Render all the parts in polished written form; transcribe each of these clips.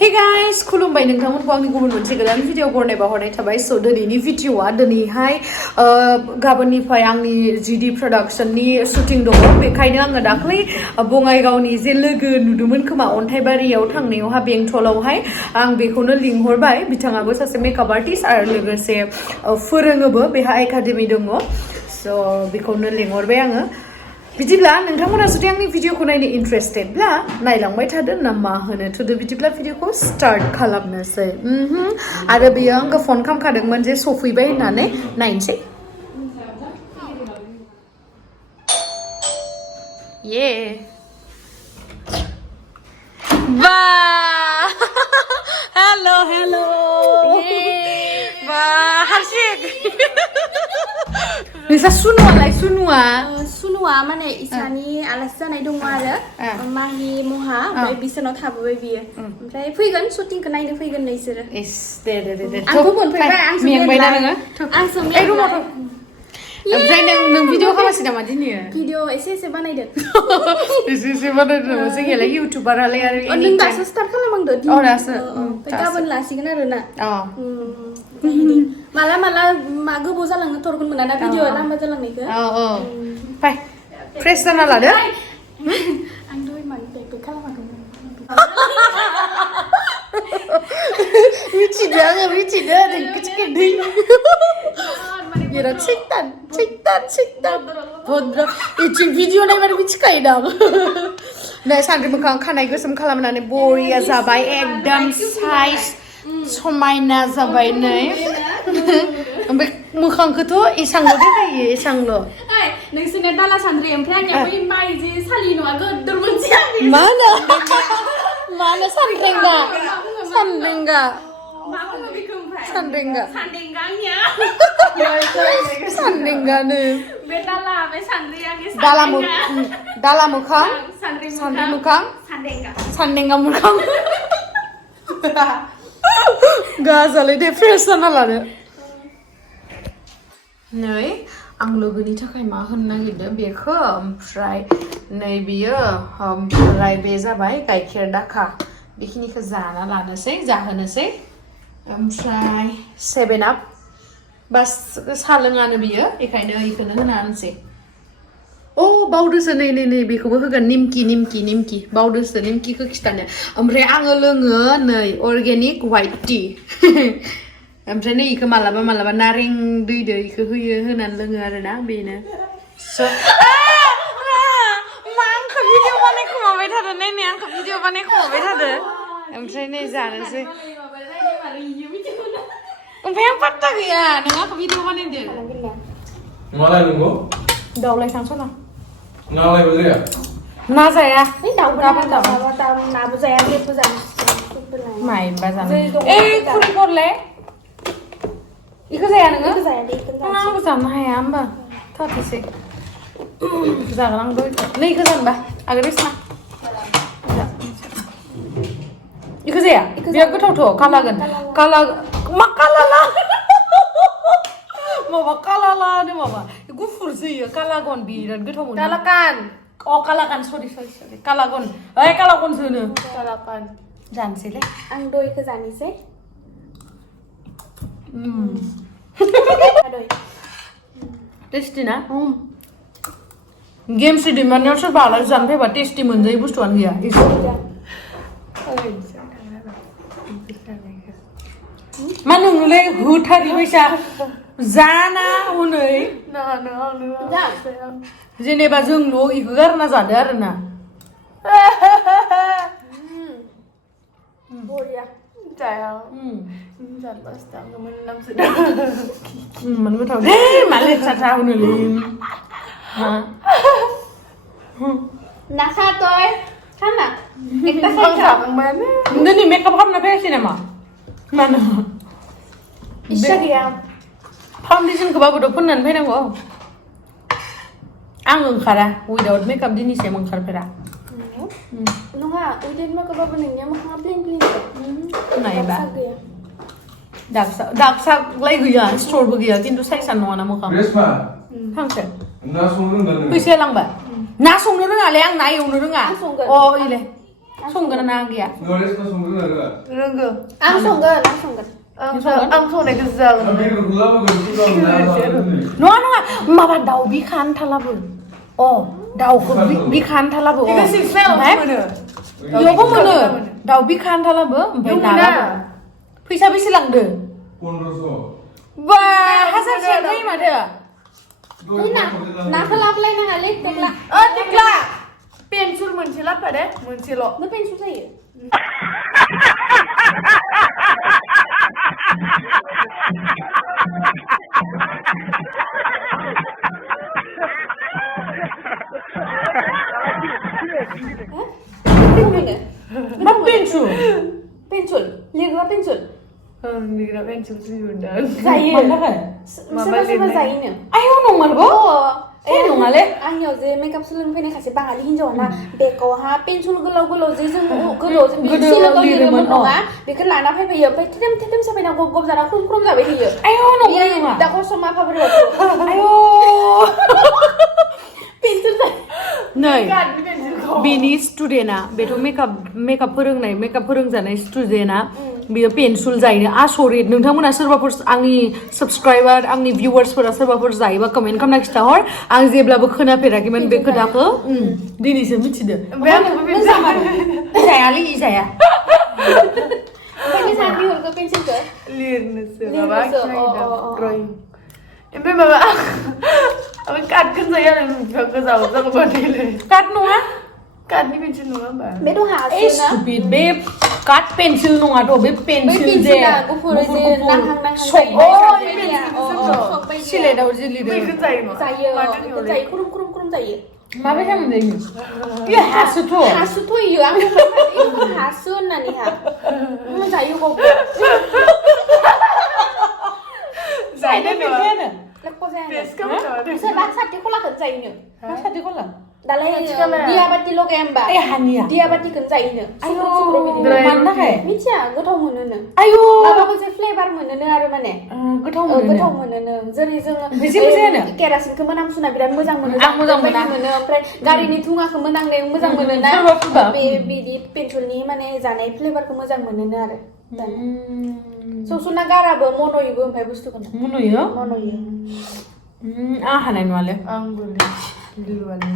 Hey guys, खुलुमबाय नोंथांमोनखौ आंनि गुबुन मोनसे गोदान भिडिअ बरनायबा हरनाय थाबाय स' दिनैनि भिडिअआ दिनैहाय गाबोननिफ्राय आंनि जिडि प्रडाक्शननि शुटिं दङ बेखायनो आङो दाख्लै बङाइगावनि जे लोगो नुदोंमोन खोमा अन्थाइबारियाव थांनायावहा बेंटलावहाय आं बेखौनो लिंहरबाय बिथाङाबो सासे मेकआप आर्टिस्ट आरो लोगोसे फोरोङोबो बेहा एकाडेमि दङ स' बेखौनो लिंहरबाय आङो बिदिब्ला नोंथांमोना जुदि आंनि भिडिअखौ नायनो इन्ट्रेस्टेडब्ला नायलांबाय थादो ना मा होनो थुदो बिदिब्ला भिडिअखौ स्टार्ट खालामनोसै आरो बेयो आंखौ फन खालामखादोंमोन जे सफैबाय होननानै नायनोसै ये बा हेलो हेलो बा हारसिं नोंसा सुनुआलाय सुनुआ माने इसानि आलासि जानाय दङ आरो माहि महा ओमफ्राय बिसोरनाव थाबोबाय बियो ओमफ्राय फैगोन शुटिंखौ नायनो फैगोन नोंसोरो इस दे आंखौ मोनफैबाय मेंबायना नोङो आंसो ओमफ्राय नों भिडिअ खालामसै नामा दिनै भिडिअ एसे बानायदों एसे बानायदों जोंनियालाय इउटुबारालाय आरो नों दासो स्टार्ट खालामहांदो दासो गाबोन लासिगोन आरो ना माला मा गोबाव जालाङो थरगोन मोना ना भिडिअ लाम्बा जालांनायखौ फाय फ्रेस जाना लादो आं दहाय मानि बेक खालामाखैमोन मिथिदो आङो दै बिराद सैतान भद्र इथिं भिडिअ नायबानो मिथिखायो दां नै सानद्रि मोखां खानाय गोसोम खालामनानै बरिया जाबाय एकदम साइज समायना जाबाय नै ओमफ्राय मोखांखौथ' एसांल' देखायो एसांल' नोंसोरनिया दाला सान्द्रि ओमफ्राय आंनिया बै माइ जे सालि नङा गोदोर मोनसे मा होनो सानदेंगा सानदेंगानो बे दाला बे सान्द्रिया दाला मोखां सान्द्रि मोखां सानदेंगा मोखां गाजालै दे फ्रेस जाना लानो नै आं लोगोनि थाखाय मा होनो नागिरदों बेखौ ओमफ्राय नै बियो ओमफ्राय बे जाबाय गाइखेर दाखा बेखिनिखौ जाहोनोसै ओमफ्राय 7up बास साहा लोङानो बियो बेखायनो बेखौनो होना होनसै बावदोसो नै बेखौबो होगोन निमकि बावदोसो निमकिखौ खिथानो ओमफ्राय आङो लोङो नै अर्गेनिक वाइट टि ओमफ्राय नै इखौ मालाबा नारें दैदो इखौ होनानै लोङो आरोना बेनो आंखौ भिडिअ बानायखोमाबाय थादो ओमफ्राय नै जानोसै ओमफ्राय आं पात्ता गैया नों आंखौ भिडिअ बानायदो मालाय नंगौ दाउलाय थांस'ना नालायबो जाया ना जाया नाबो जाया जेबो जाया माइबा जानो खुरिफोरलाय इखौ जाया नोङो आंबो जानो हाया होमबा थाथोसै जागोन आं दहाय नै इखौ जानोबा आगोल बेसना इखौ जाया बिराद गोथावथ' मा कालाला माबा कालालानो माबा गुफुरसो इयो कालागन बिराद गोथाव मोनो कालागान सरि कालागन कालागनसो होनो कालागान जानोसैलै आं दयखौ जानोसै टेस्टि ना गेम स्टेडियामाव सोरबा आलासि जानो फैबा टेस्टि मोनजायो बुस्थुआनो गैया मा नोंलाय होथारि बैसा जाना हनै जेनेबा जों न' इखौ गारना जादो आरोना मन गोथाव दे मा लेथ्रा होनोलै नाखातय खाना दिनै मेकआप खालामना फैयासै नामा मानो इस्सा गैया फाउन्डेसनखौबाबोथ' फोननानै फैनांगौ आं ओंखारा उइदाउट मेकआप दिनैसिम ओंखारफेरा नङा उइदाउट मेकआपबाबो नोंनिया मोखाङा प्लेन नायबा दागसालाय गैया स्टरबो गैया खिन्थु साइजआ नङाना मोखां थांसै फैसाया लांबाय ना संनो रोङालै आं ना एवनो रोङा इलाय संगोन ना गैया 너 레스토랑 성공을 해라. रोंगो आं संगोन आं संनायखौ जागोन 아, 비를 골라보고 있어. नङा नङा माबा दाउ बिखान थालाबो अ दाउखौ बिखान थालाबो 이거 식사하고 मोनो 이거 मोनो दाउ बिखान थालाबो ओमफ्राय नालाबो फैसा बेसे लांदो 본로서. बा हाजारसे जायो माथो नाखौ लाबोलायनाङालै देग्ला देग्ला पेन्सिल मोनसे लाबोफादो मोनसेल' नों पेन्सिल जायो मा पेन्सिल पेन्सिल लिरग्रा पेन्सिल लिरग्रा पेन्सिलसो दिहुनदों जायो मानि थाखाय सोरबा सोरबा जायोनो आयौ नंमारगौ ए नङालै आंनियाव जे मेकआप सोलोंनो फैनाय खासे बाङालि हिन्जावाना बेगावहा पेन्सिल गोलाव गोलाव जे जों गोलाव जों गोदो सिलकाव लिरोमोन लिरोमोन, नङा बेखौ लाना फैफैयो ओमफ्राय थेथेम थेथेम साफायना गब गब जाना ख्रुम ख्रुम जाबाय थायो आयौ नङा नङा दा खरस मा फाब्रै आयौ पेन्सिल नै गादनि पेन्सिलखौ बेनि स्टुडेन्टआ बेथ' मेकआप फोरोंजानाय स्टुडेन्टआ बियो पेन्सिल जायो आसरित नोंथांमोना सोरबाफोर आंनि साबस्क्राइबार आंनि भिउवार्सफोरा सोरबाफोर जायोबा कमेन्ट खालामना खिथाहर आं जेब्लाबो खोनाफेराखैमोन बे खोथाखौ दिनैसो मिथिदो ओमफ्राय आंबो पेन्सिल जायालै जाया ओमफ्राय साननि हरखौ पेन्सिलखौ लिरनोसो लिरनोसो, माबा ड्रयिं ओमफ्राय माबा आं काटखौनो जायो आरो गोजाव जागौबाथायलै काट नङा काटनि पेन्सिल नङा होमबा बे दं ए हासोना स्टुपिड बे काट पेन्सिल नङाथ' बे पेन्सिल जे पेन्सिला गुफुर जे नांहां नांहां सक जायो सिलेटाव जे लिरो बेखौ जायो मा जायो माथो बेखौ जायो खुरुम खुरुम खुरुम जायो माबायसा मोनजायो बे हासोथ' हासुथ' इयो आं हासु होननानैहा जायो गब जायनो बेखायानो लेख' जाया टेस्ट खालामनो सोरबा साथि खलाखौ जायोनो मा साथि खला दालाय आथिखालाव दियाबाति लगाया होमबा ए हानिया दियाबातिखौनो जायोनो आयौ सुक्र बिदिनो मानो थाखाय मिथिया गोथाव मोनोनो आयौ माबा मोनसे फ्लेभार मोनोनो आरो माने गोथाव गोथाव मोनो मोनोनो जेरै जोङो जेबो जायानो? केरासिनखौ मोनामसुना बिराद मोजां मोनो आं मोजां मोना। मोनो ओमफ्राय गारिनि धुङाखौ मोनांनाय मोजां मोनोना सोरबा सोरबा। बे बिदि पेट्रलनि माने जानाय फ्लेभारखौ मोजां मोनोनो आरो ससुना गाराबो मन'योबो ओमफ्राय बुस्थुखौनो मुनुयो मन'यो आं हानाय नङालै आंबो लिरबानो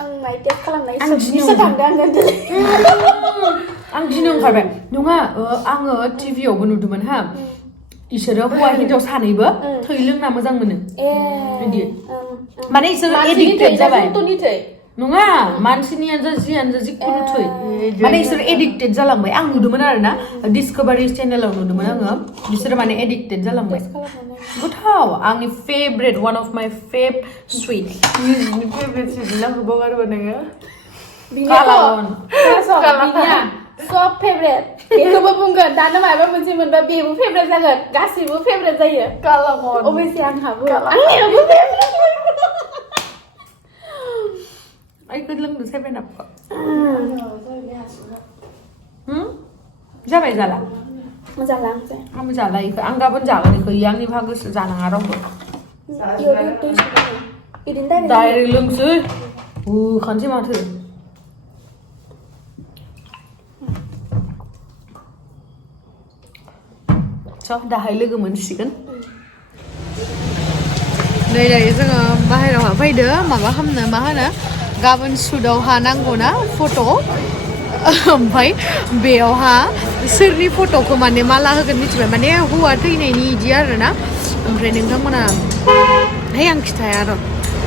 आं माइ टेस्ट खालामनाय आं सबनिसो थांदों आङो दिनै आं गिनो ओंखारबाय नङा आङो टिभियावबो नुदोंमोन हा इसोरो हौवा हिन्जाव सानैबो थै लोंना मोजां मोनो बिदि माने इसोरो एडिक्टेड जाबाय जन्थुनि थै नङा मानसिनियानो जा जियानो जा जिखुनु थै माने इसोर एडिक्टेड जालांबाय आं नुदोंमोन आरो ना डिस्कभारि चेनेलाव नुदोंमोन आङो बिसोरो माने एडिक्टेड जालांबाय गोथाव आंनि फेभरेट वान अफ माय फेभ स्वीट निजनि फेभरेट सिजन नांगौ बावगारबा नोङो बिनिया सब फेभरेट बेखौबो बुंगोन दानो माबा मोनसे मोनबा बेबो फेभरेट जागोन गासिबो फेभरेट जायो कालामन अबयसे आंहाबो आंनियाबो favourite I could look the 7-Up. जाबाय जाला मोजां लांसै आं जाला इखो आं गाबोन जागोन इखो आंनि भागोसो जानाङा रावबो बिदिनो डाइरेक्ट लोंसै खानसै माथो दाहाय लोगो मोनसिगोन नै दायो जोङो बाहेरायावहा फैदो माबा खालामनो मा होनो गाबोन सुटआवहा नांगौना फट' ओमफ्राय बेयावहा सोरनि फट'खौ माने माला होगोन मिथिबाय माने हौवा थैनायनि इदि आरोना ओमफ्राय नोंथांमोना है आं खिथाया र'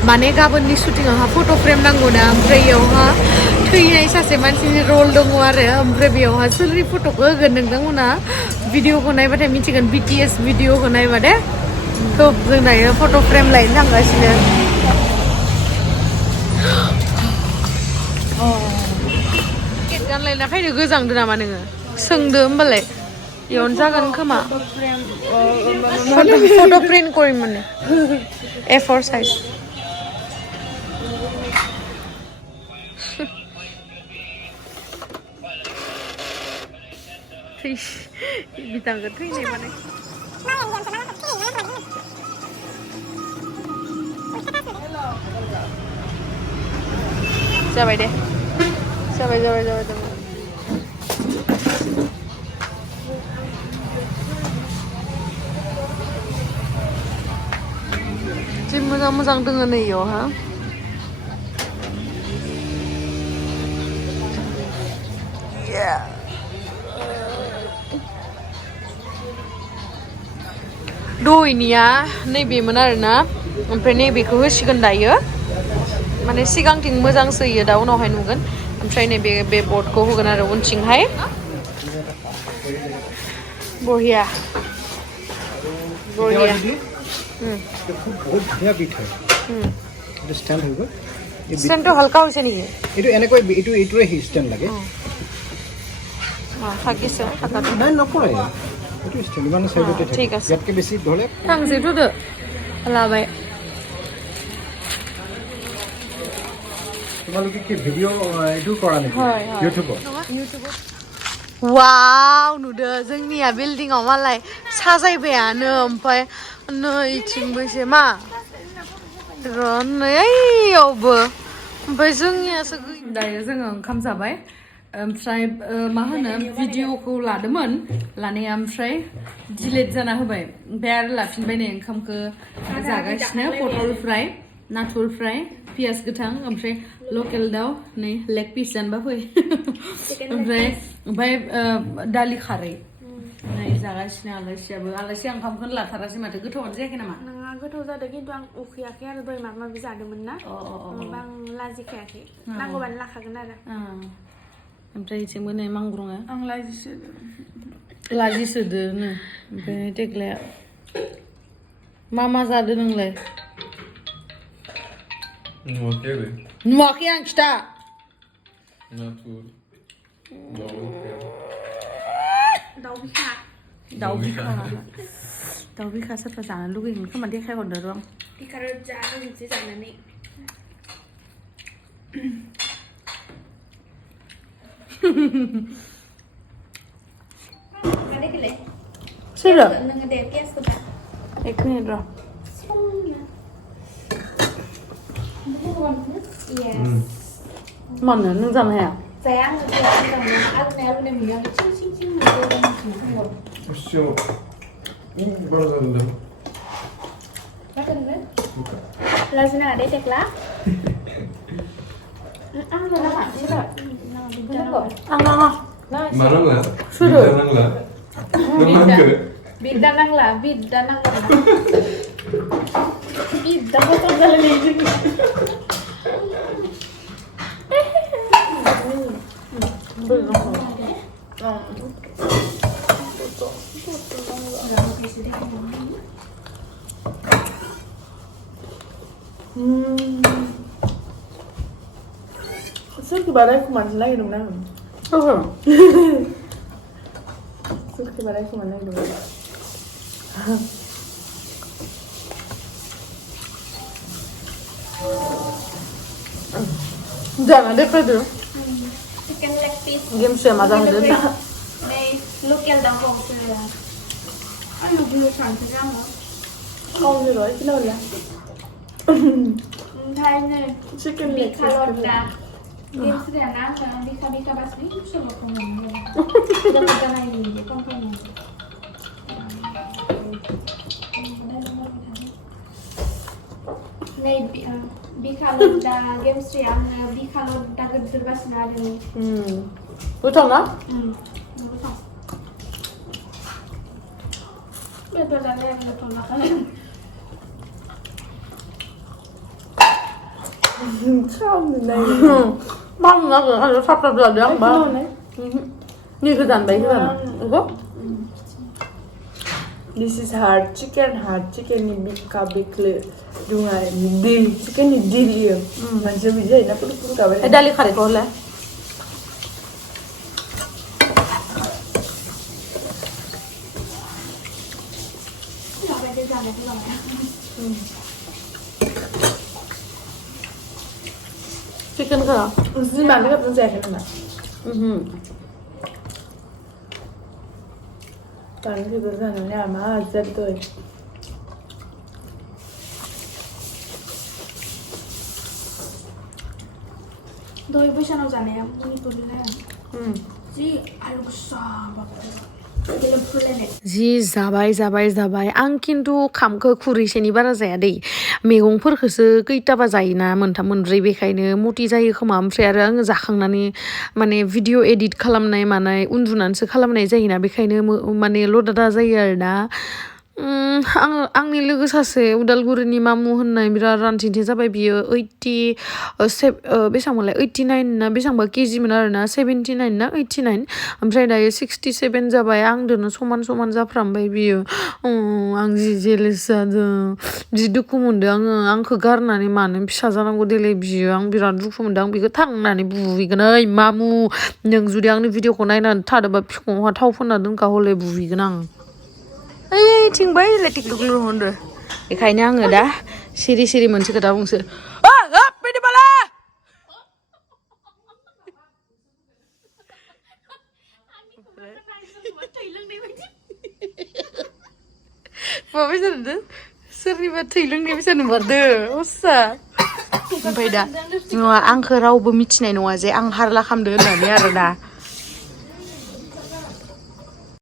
माने गाबोननि शुटिंआवहा फट' फ्रेम नांगौना ओमफ्राय बेयावहा थैनाय सासे मानसिनि रल दङ आरो ओमफ्राय बेयावहा सोरनि फट'खौ होगोन नोंथांमोना भिडिअखौ नायबाथाय मिथिगोन BTS भिडिअखौ नायबाथाय थ' जों दायो फट' फ्रेम लायनो थांगासिनो गानलायना फैनो गोजांदो नामा नोङो सोंदो होमबालाय इयावनो जागोन खोमा फट' प्रिन्ट करिम माने A4 साइज बिथांखौ थैनाय माने जाबाय दे जाबाय मोजां दोङो नै इयावहा दहायनिया नैबेमोन आरोना ओमफ्राय नैबेखौ होसिगोन दायो माने सिगांथिं मोजांसो होयो दा उनावहाय नुगोन ओमफ्राय नैबे बे बर्डखौ होगोन आरो उनथिंहाय बঢ়िया बঢ়िया বহুত ধুনীয়া বিট হয় এইটো ষ্টেণ্ড হৈ গ'ল ষ্টেণ্ডটো হালকা হৈছে নেকি এইটো এনেকৈ এইটোৰে ষ্টেণ্ড লাগে থাকিছে থাকাটো নাই নপৰে এইটো ষ্টেণ্ড ইমানে চাইজতে থাকে ঠিক আছে ইয়াতকৈ বেছি ধৰে थांसैथ' दो लाबाय তোমালোকে কি ভিডিঅ' এইটো কৰা নেকি ইউটিউবত वाव नुदो जोंनिया बिल्डिंआव मालाय साजायबायानो ओमफ्राय नैथिंबो एसे मा नैयावबो ओमफ्राय जोंनियासो दायो जोङो ओंखाम जाबाय ओमफ्राय मा होनो भिडिअखौ लादोंमोन लानाया ओमफ्राय डिलेट जाना होबाय ओमफ्राय आरो लाफिनबाय नै ओंखामखौ जागासिनो पटल फ्राय नाथुर फ्राय पियाज गोथां ओमफ्राय लकेल दाउ नै लेग पिस जानोबा फै ओमफ्राय दालि खारै नै जागासिनो आलासियाबो आलासिया ओंखामखौनो लाथारासै माथो गोथावानो जायाखै नामा नङा गोथाव जादों खिन्थु आं उखैयाखै आरो दहाय माबा माबि जादोंमोन ना होमबा आं लाजिखायाखै नांगौबानो लाखागोन आरो ओमफ्राय इथिंबो नै मांग्रङा आं लाजिसोदोनो ओमफ्राय देग्लाया मा जादों नोंलाय नुवाखै आं खिथा दाउ बिखा सोरबा जानो लुगैगोन खोमा देखायहरदो र' आं बिखारो जानो मोनसे जानानै सोरो नोङो दे पियासखौ दा एक मिनिट र' मानो नों जानो हाया जाया आङो आलुनाय मोनो आङो चिं चिं चिं मोनो Все. Baru satu dah. लाजिनाङा दे टेक्ला आं जानाङा Mana lah? Sudah. Mana lah? Memang ke? बिदा नांला बिदा खस्थ' जालाय सोरखौ बानायखोमानो नागिरदोंमोन आङो सोरखौ बानायखोमानो नागिरदोंमोन jangan deh Pedro chicken leg piece game siya mazang din Đây, local đóng vòng từ là anh lục lục sản từ ra mà không rồi đấy cái nào là thay này chicken leg bika lodda game sudah nana bika bas ni solo komen jangan ini komplain này bika lodda game sudah bika lodda gede bas nada ni betul nggak betul betul dan yang betul makan 처음 듣네 băng nó rồi nó sắp ra được không băng như cái dàn đấy cái dàn gốc This is hard chicken ni bika bikle dunga ni dil chicken ni dil ya macam bijak nak perlu kawin dali khare ko le chicken ka Mesti mana kan saya kena nak Tan kita sana ni ama ajar tu doi bisa nak jalan ya muni pun lah ji alu besar banget जि जाबाय जाबाय जाबाय आं खिन्थु खामखौ खुरैसेनि बारा जाया दै मैगंफोरखौसो खैथाबा जायोना मोनथाम मोनब्रै बेखायनो मति जायो खोमा ओमफ्राय आरो आङो जाखांनानै माने भिडिअ एडिट खालामनाय मानाय उन्दुनानैसो खालामनाय जायोना बेखायनो माने लदादा जायो आरोना आंनि लोगो सासे उदालगुरिनि मामु होननाय बिराद रानथिंथि जाबाय बियो 89 ना बेसेबांबा केजिमोन आरोना 79 ना 89 ओमफ्राय दायो 67 जाबाय आंदोनो समान समान जाफ्रामबाय बियो आं जि जेलेस जादों जि दुखु मोनदों आङो आंखौ गारनानै मानो फिसा जानांगौ देलाय बियो आं बिराद दुखु मोनदों आं बेखौ थांनानै बुहैगोन ओइ मामु नों जुदि आंनि भिडिअखौ नायनानै थादोंबा बिखुङावहा थाव फोनना दोनखा हले बुहैगोन आं ओइ थिंबाय इलेक्ट्रिक लुग्लु होनदो बेखायनो आङो दा सिरि सिरि मोनसे खोथा बुंसो फैदोबाला माबा जादों सोरनिबा थै लोंनाय बेसा नुमारदो हस्सा ओमफ्राय दा आंखौ रावबो मिथिनाय नङा जे आं हारला खालामदो होननानै आरोना